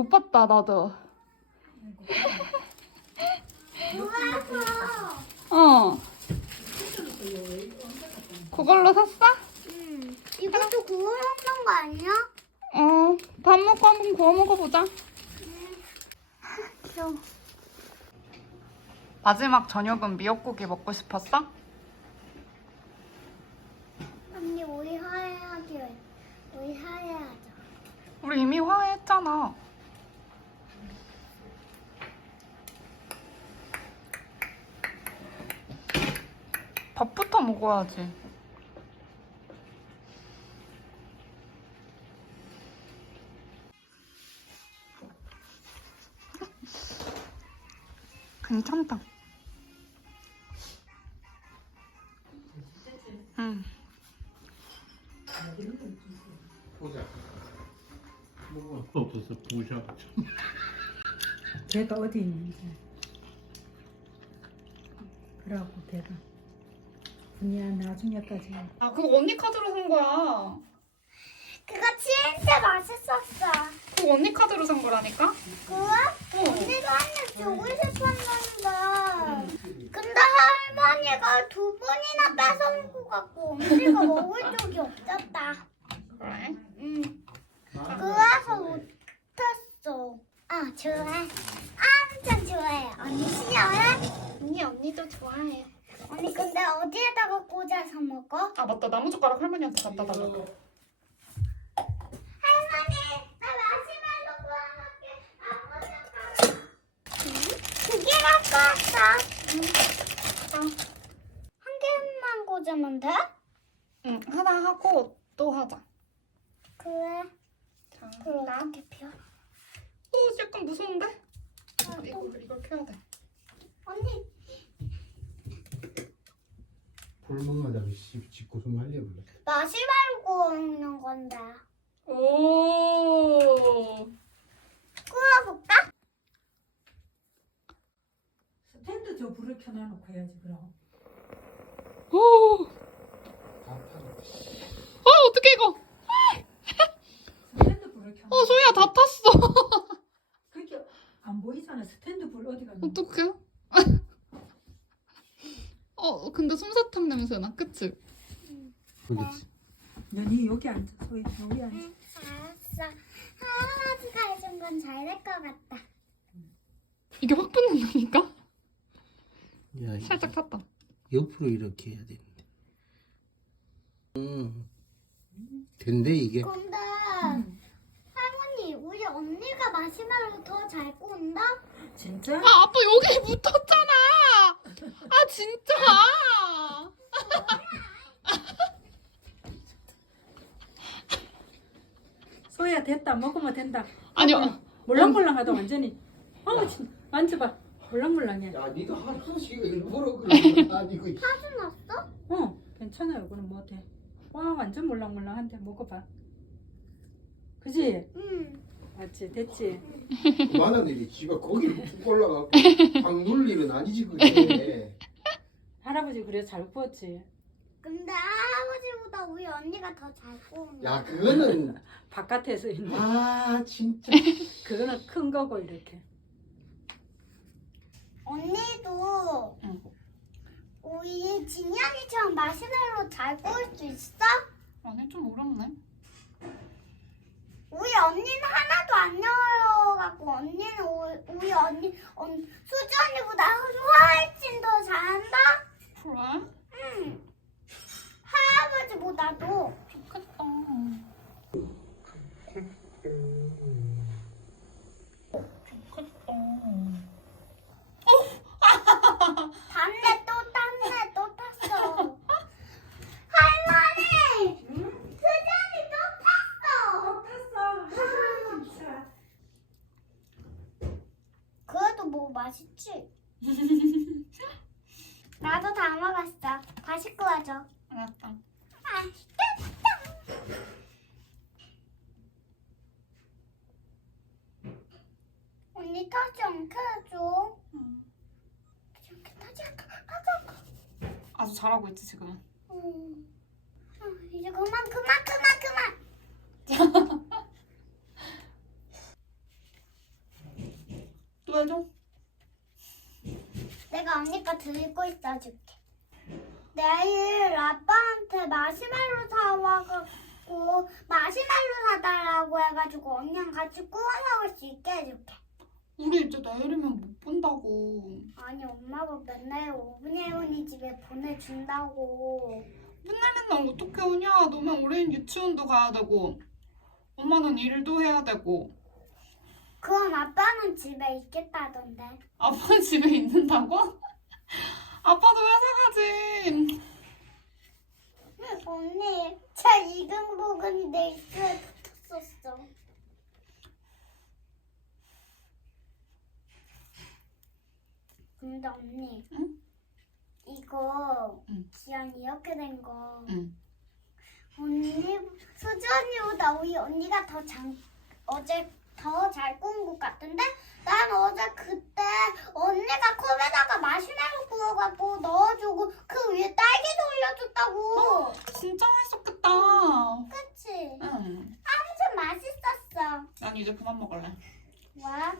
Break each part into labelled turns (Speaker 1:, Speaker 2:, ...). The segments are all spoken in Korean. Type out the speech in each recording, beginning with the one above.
Speaker 1: 못 봤다 나도. 어. 그걸로 샀어?
Speaker 2: 응. 이것도 구워 먹는 거 아니야?
Speaker 1: 어. 밥 먹고 한번 구워 먹어보자.
Speaker 2: 귀여워.
Speaker 1: 마지막 저녁은 미역국이 먹고 싶었어?
Speaker 2: 언니 우리 화해하기로 해. 우리 화해하자.
Speaker 1: 우리 이미 화해했잖아. 밥부터 먹어야지. 괜찮다. 응.
Speaker 3: 보자. 뭐가 없어서 부셔.
Speaker 4: 걔가 어디 있는지. 그러고 걔가. 그냥 나중에까지.
Speaker 1: 아, 그거 언니 카드로 산 거야.
Speaker 2: 그거 진짜 맛있었어.
Speaker 1: 그거 언니 카드로 산 거라니까?
Speaker 2: 그거?
Speaker 1: 어.
Speaker 2: 언니가 한입 주고 싶었는데. 근데 할머니가 두 번이나 뺏어먹고 갖고 언니가 먹을 적이 없었다.
Speaker 1: 그래?
Speaker 2: 응. 그래서 못했어. 아, 좋아. 엄청 좋아해. 언니 싫어해?
Speaker 1: 언니, 언니도 좋아해.
Speaker 2: 언니 근데 어디에다가 꽂아서 먹어?
Speaker 1: 아, 맞다. 나무젓가락 할머니한테 갖다 달라고.
Speaker 2: 할머니, 나 마시멜로 구워먹게. 두개 갖고 왔어. 한 개만 꽂으면 돼?
Speaker 1: 응, 하나 하고 또 하자.
Speaker 2: 그래.
Speaker 1: 자,
Speaker 2: 그럼 나한테 펴.
Speaker 1: 오, 약간 무서운데?
Speaker 2: 아, 또.
Speaker 1: 이걸, 이걸 켜야 돼.
Speaker 2: 언니,
Speaker 3: 불멍하다가 집 짓고 좀 할려볼래.
Speaker 2: 마시멜로 구워먹는 건데.
Speaker 1: 오.
Speaker 2: 구워볼까?
Speaker 4: 스탠드 저 불을 켜놔놓고 해야지 그럼.
Speaker 1: 오.
Speaker 3: 다 타겠다.
Speaker 1: 아, 어떡해, 이거.
Speaker 4: 스탠드 불을 켜놔.
Speaker 1: 어, 소희야, 다 탔어.
Speaker 4: 그게 안 보이잖아. 스탠드 불 어디 갔나?
Speaker 1: 어떡해? 어, 근데 냄새나, 그치?
Speaker 3: 그렇지.
Speaker 4: 연이 여기 앉아. 소희 여기 앉아.
Speaker 2: 응, 알았어. 할아버지가 해준 건 잘 될 것 같다.
Speaker 1: 이게 확 붙는다니까?
Speaker 3: 야, 이거
Speaker 1: 살짝 탔다.
Speaker 3: 옆으로 이렇게 해야 되는데. 음. 된대 이게.
Speaker 2: 근데 할머니, 우리 언니가 마시멜로 더 잘 구운다?
Speaker 4: 진짜?
Speaker 1: 아, 아빠 여기 붙었잖아! 아, 진짜!
Speaker 4: 소희야 됐다. 먹으면 된다.
Speaker 1: 아니요.
Speaker 4: 몰랑몰랑하다 완전히. 어, 진 만져봐. 몰랑몰랑해.
Speaker 3: 야, 니도 하나씩 일부러 그러는 거 아니고.
Speaker 2: 사진 났어?
Speaker 4: 어, 괜찮아요. 그럼 뭐 돼? 와, 완전 몰랑몰랑한데 먹어봐. 그지?
Speaker 2: 응.
Speaker 4: 맞지? 됐지?
Speaker 3: 그만한 일이 집에 거기를 푹 올라가고 확눌 일은 아니지 그게.
Speaker 4: 할아버지 그래 잘 구웠지?
Speaker 2: 근데 할아버지보다 우리 언니가 더 잘 구운다.
Speaker 3: 야, 그거는
Speaker 4: 바깥에서 있는
Speaker 3: 아 진짜.
Speaker 4: 그거는 큰 거고 이렇게.
Speaker 2: 언니도
Speaker 1: 응.
Speaker 2: 우리 진현이처럼 마시멜로 잘 구울 수 있어?
Speaker 1: 아니, 좀 어렵네.
Speaker 2: 우리 언니는 하나도 안 열어갖고 언니는 우- 우리 언니 언, 수지 언니보다 훨씬 더 잘한다?
Speaker 1: 그래?
Speaker 2: 응. 할아버지보다도
Speaker 1: 좋겠다. 좋겠다.
Speaker 2: 탔네 또 탔네 또 탔어. 할머니! 수지 언니 또 탔어.
Speaker 4: 탔어.
Speaker 2: 그래도 뭐 맛있지? 나도 다 먹었어. 다시 구워줘.
Speaker 1: 알았다.
Speaker 2: 아, 언니 타지 않게 해줘.
Speaker 1: 응.
Speaker 2: 이렇게 타지 않게 않게.
Speaker 1: 아주 잘하고 있지, 지금.
Speaker 2: 음. 아, 이제 그만 그만 그만 그만.
Speaker 5: 또 해줘.
Speaker 2: 내가 언니 거 들고 있어줄게. 내일 아빠한테 마시멜로 사와갖고 마시멜로 사달라고 해가지고 언니랑 같이 구워 먹을 수 있게 해줄게.
Speaker 5: 우리 이제 내일이면 못 본다고.
Speaker 2: 아니 엄마가 맨날 오븐이온이 집에 보내준다고.
Speaker 5: 맨날 맨날 어떻게 오냐? 너만 올해는 유치원도 가야 되고, 엄마는 일도 해야 되고,
Speaker 2: 그럼 아빠는 집에 있겠다던데.
Speaker 5: 아빠는 집에 있는다고? 아빠도 회사 가지.
Speaker 2: 언니, 제 이등복은 내 입술에 붙었었어. 근데 언니,
Speaker 5: 응?
Speaker 2: 이거
Speaker 5: 응.
Speaker 2: 기한 이렇게 된 거.
Speaker 5: 응.
Speaker 2: 언니, 수지 언니보다 우리 언니가 더 장, 어제 더 잘 구운 것 같은데? 난 어제 그때 언니가 컵에다가 마시멜로 구워갖고 넣어주고 그 위에 딸기도 올려줬다고.
Speaker 5: 진짜 맛있었겠다.
Speaker 2: 그치?
Speaker 5: 응.
Speaker 2: 엄청 맛있었어.
Speaker 5: 난 이제 그만 먹을래.
Speaker 2: 와.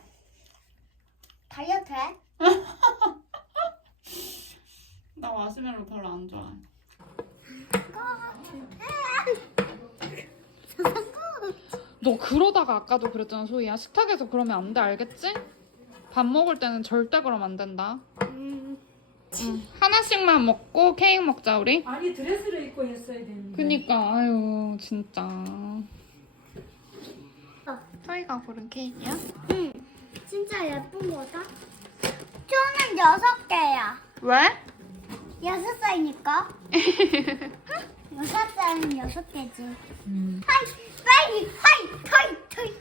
Speaker 2: 다이어트 해?
Speaker 5: 나 마시멜로 별로 안 좋아해.
Speaker 1: 너 그러다가 아까도 그랬잖아 소희야 식탁에서 그러면 안 돼 알겠지? 밥 먹을 때는 절대 그러면 안 된다
Speaker 2: 음.
Speaker 1: 응. 하나씩만 먹고 케이크 먹자 우리
Speaker 4: 아니 드레스를 입고 했어야 되는데.
Speaker 1: 그니까 아유 진짜
Speaker 2: 어.
Speaker 1: 소희가 고른 케이크야?
Speaker 2: 응. 진짜 예쁜 거다. 저는 여섯 개야.
Speaker 1: 왜?
Speaker 2: 여섯 살이니까. 여섯 살은 여섯 개지.
Speaker 4: 음.
Speaker 2: 하이, 하이, 하이, 하이.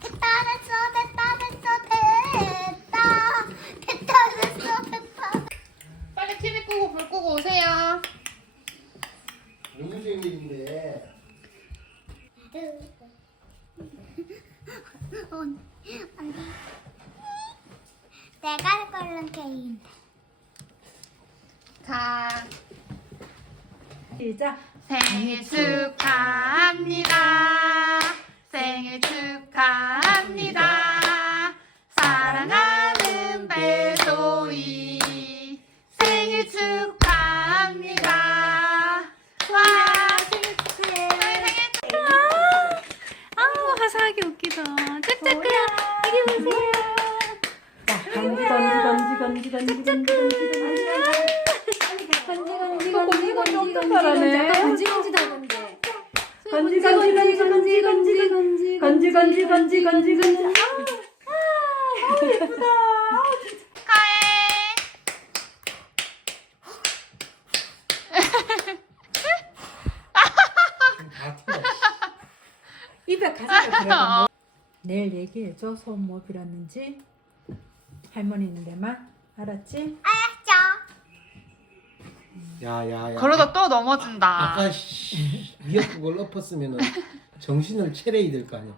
Speaker 2: 됐다, 됐어, 됐다, 됐어, 됐다. 됐다, 됐어, 됐다.
Speaker 1: 빨리 TV 끄고 불 끄고 오세요
Speaker 3: 무슨 생일인데?
Speaker 2: 언니, 언니. 내가 고른 케이크인데.
Speaker 1: 자
Speaker 4: 시작.
Speaker 1: 생일 축하합니다. 생일 축하합니다. 사랑하는 배소희 생일 축하합니다. 와 생일 축하해. 생일 축하. 아우 화사하게 웃기다. 짝짝꿍 이리 오세요.
Speaker 4: 건지 건지 건지 건지 건지 건지 건지 건지 건지 건지 건지 잘하네. 건지 건지 다 건지. 건지 건지 건지 건지 건지 건지 건지 건지 건지 건지 건지. 아 예쁘다. 입에 들어가. 내일 얘기해줘. 소원 뭐 빌었는지. 할머니 있는 데만. 알았지?
Speaker 2: 알았죠?
Speaker 3: 야야야.
Speaker 1: 그러다 또 넘어진다.
Speaker 3: 아까 씨, 미역국을 엎었으면은 정신을 차려야 될 거 아니야.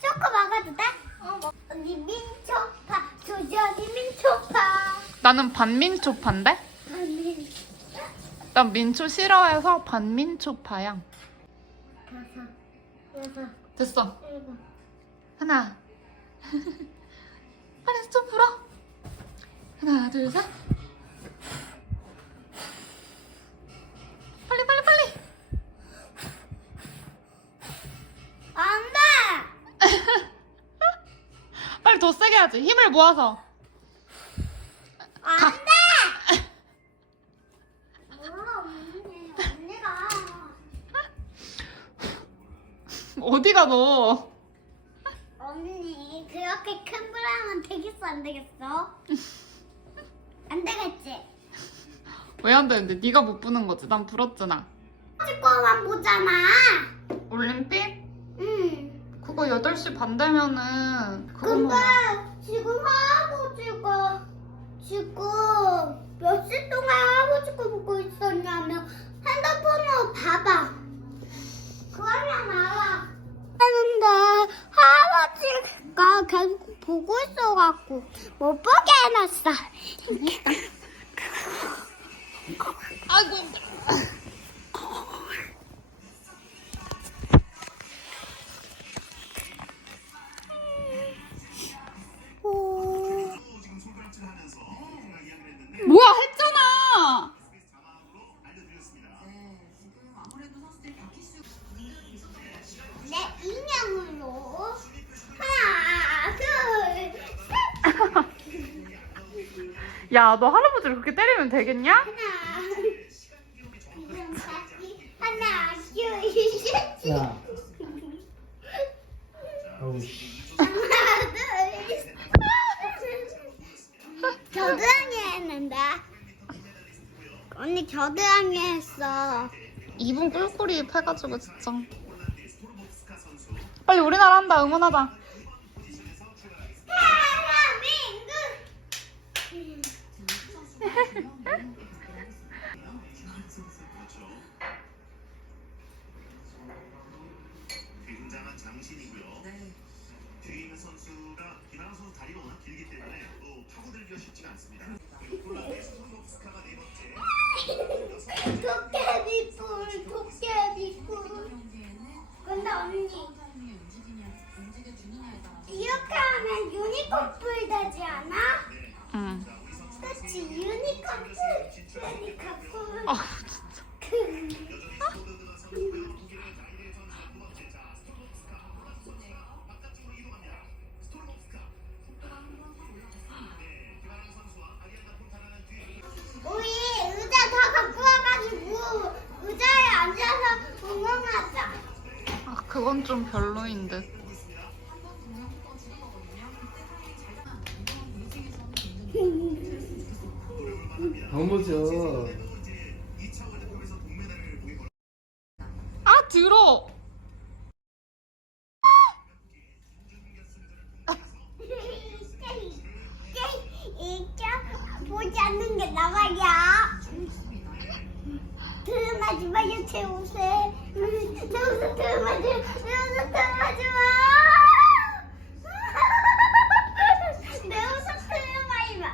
Speaker 2: 초코 먹어도 돼? 어, 먹. 언니 민초파, 조지 언니 민초파.
Speaker 1: 나는 반민초파인데? 난 민초 싫어해서 반민초파야.
Speaker 2: 다섯, 여섯,
Speaker 1: 됐어.
Speaker 2: 일곱.
Speaker 1: 하나. 둘, 셋. 빨리, 빨리, 빨리.
Speaker 2: 안 돼!
Speaker 1: 빨리 더 세게 해야지. 힘을 모아서.
Speaker 2: 안 돼! 몰라, 언니. 언니가.
Speaker 1: 어디가 너?
Speaker 2: 언니, 그렇게 큰 불하면 되겠어, 안 되겠어? 안 되겠지?
Speaker 1: 왜 안 되는데? 네가 못 부는 거지. 난 불었잖아.
Speaker 2: 축구만 보잖아.
Speaker 1: 올림픽?
Speaker 2: 응.
Speaker 1: 그거 8시 반 되면은
Speaker 2: 근데
Speaker 1: 그거만
Speaker 2: 지금 할아버지가 지금 몇 시 동안 할아버지 거 보고 있었냐면 핸드폰으로 봐봐. 그러면 알아. 하는데 할아버지가 계속 보고 있어갖고 못 보게 해놨어.
Speaker 1: 아이고 뭐야 했잖아. 내 인형으로 야, 너 할아버지를 그렇게 때리면 되겠냐?
Speaker 3: 야. 아우 씨.
Speaker 2: 겨드랑이 했는데. 언니 겨드랑이 했어.
Speaker 1: 이분 꿀꿀이 해가지고 진짜. 빨리 우리나라 한다, 응원하자.
Speaker 6: 쉽지가 않습니다.
Speaker 1: 그건 좀 별로인 듯.
Speaker 3: 넘어져.
Speaker 1: 아, 들어!
Speaker 2: 이자 보지 않는 게 나와야. 들음하지 마요, 제 옷에. 제 옷에 들음하지, 제 옷에 들음하지 마. 내 옷에 들음하지 마.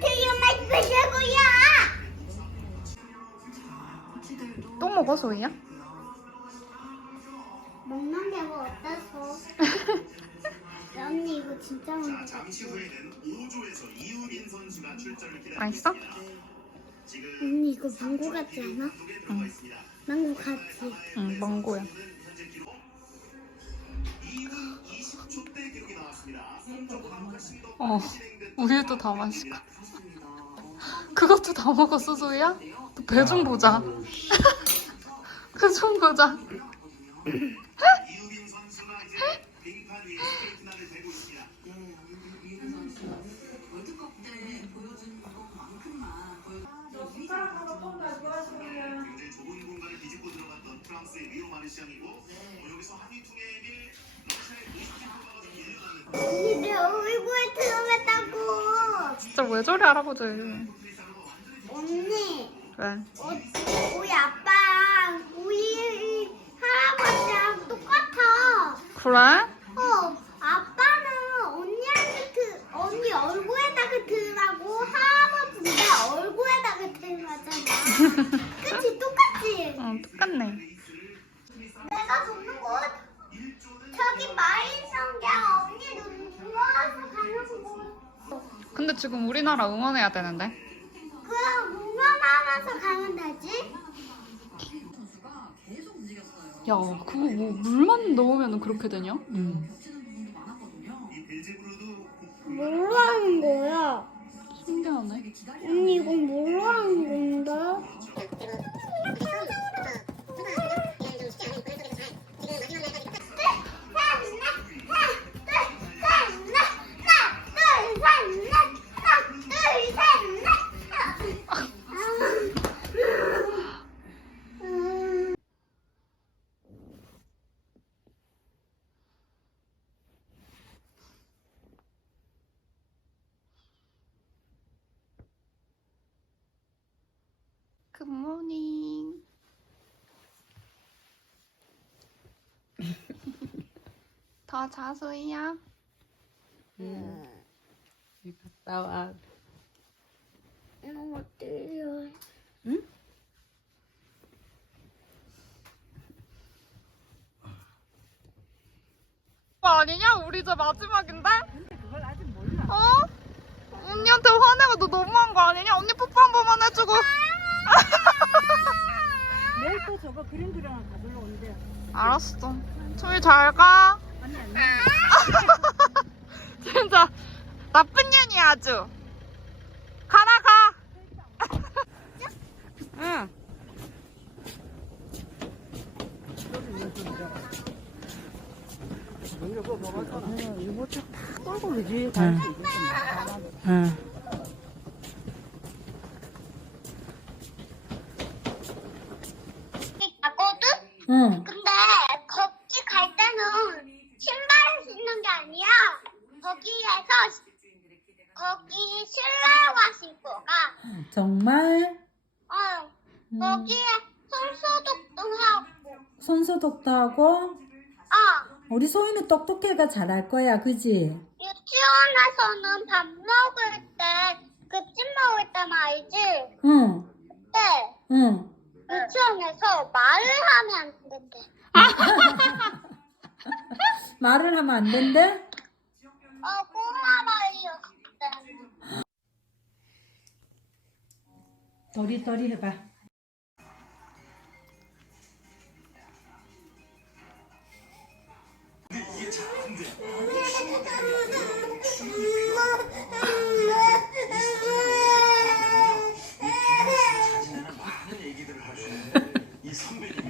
Speaker 2: 들음하지 마자고요.
Speaker 1: 똥 먹어, 소희야?
Speaker 2: 먹는 게 뭐 어때서? 언니 이거 진짜 먹는 거 같아.
Speaker 6: 잠시 후에는 5조에서 이우빈 선수가 출전을 기다리고
Speaker 1: 맛있어?
Speaker 2: 언니 이거 망고 같지 않아?
Speaker 6: 있습니다.
Speaker 2: 망고 같지?
Speaker 1: 응, 망고야.
Speaker 6: 현재 기록 2분 20초 대 기록이 나왔습니다. 3조보다 훨씬 더
Speaker 1: 어, 우유도 다 마시고. 그것도 다 먹었어, 소희야? 배 좀 보자. 그 좀 보자. 왜 저래, 할아버지.
Speaker 2: 언니
Speaker 1: 왜?
Speaker 2: 어, 우리 아빠랑 우리 할아버지랑 똑같아.
Speaker 1: 그래?
Speaker 2: 어 아빠는 언니한테 드, 언니 얼굴에다가 들라고 할아버지 내 얼굴에다가 들라잖아. 그치 똑같지?
Speaker 1: 응, 똑같네.
Speaker 2: 내가 돕는 곳 저기 마인성경 언니 누워서 가는 곳
Speaker 1: 근데 지금 우리나라 응원해야 되는데.
Speaker 2: 그럼 응원하면서 가면 되지?
Speaker 1: 야, 그거 뭐 물만 넣으면 그렇게 되냐?
Speaker 6: 이 벨제브로도
Speaker 2: 뭘로 하는 거야?
Speaker 1: 신기하네.
Speaker 2: 언니 이건 뭘로 하는 건데?
Speaker 1: 굿모닝. 더 자소이야.
Speaker 4: 갔다 와.
Speaker 2: 너무 떨려.
Speaker 1: 아니냐? 우리 이제 마지막인데? 그걸 아직 몰라. 어? 언니한테 화내가 너 너무한 거 아니냐? 언니 뽀뽀 한 번만 해주고.
Speaker 4: 내일 또 저거 그림 그려놔 가지러 온대.
Speaker 1: 알았어. 소희 잘 가.
Speaker 4: 아니 아니.
Speaker 1: 진짜 나쁜 년이야 아주. 가라 가. 응. 응.
Speaker 2: 가거든?
Speaker 4: 응.
Speaker 2: 근데 거기 갈 때는 신발을 신는 게 아니야. 거기에서 거기 실내화 신고 가.
Speaker 4: 정말
Speaker 2: 어,
Speaker 4: 음,
Speaker 2: 거기에 손소독도 하고.
Speaker 4: 손소독도 하고
Speaker 2: 어,
Speaker 4: 우리 소희는 똑똑해가 잘할 거야, 그지?
Speaker 2: 유치원에서는 밥 먹을 때, 급식 먹을 때만 알지?
Speaker 4: 응,
Speaker 2: 그때
Speaker 4: 응.
Speaker 2: 유치원에서 말을 하면 안 된대.
Speaker 4: 말을 하면 안 된대?
Speaker 2: 어, 꼬마 말이었대.
Speaker 4: 도리도리 해봐.
Speaker 6: 이 선배님이요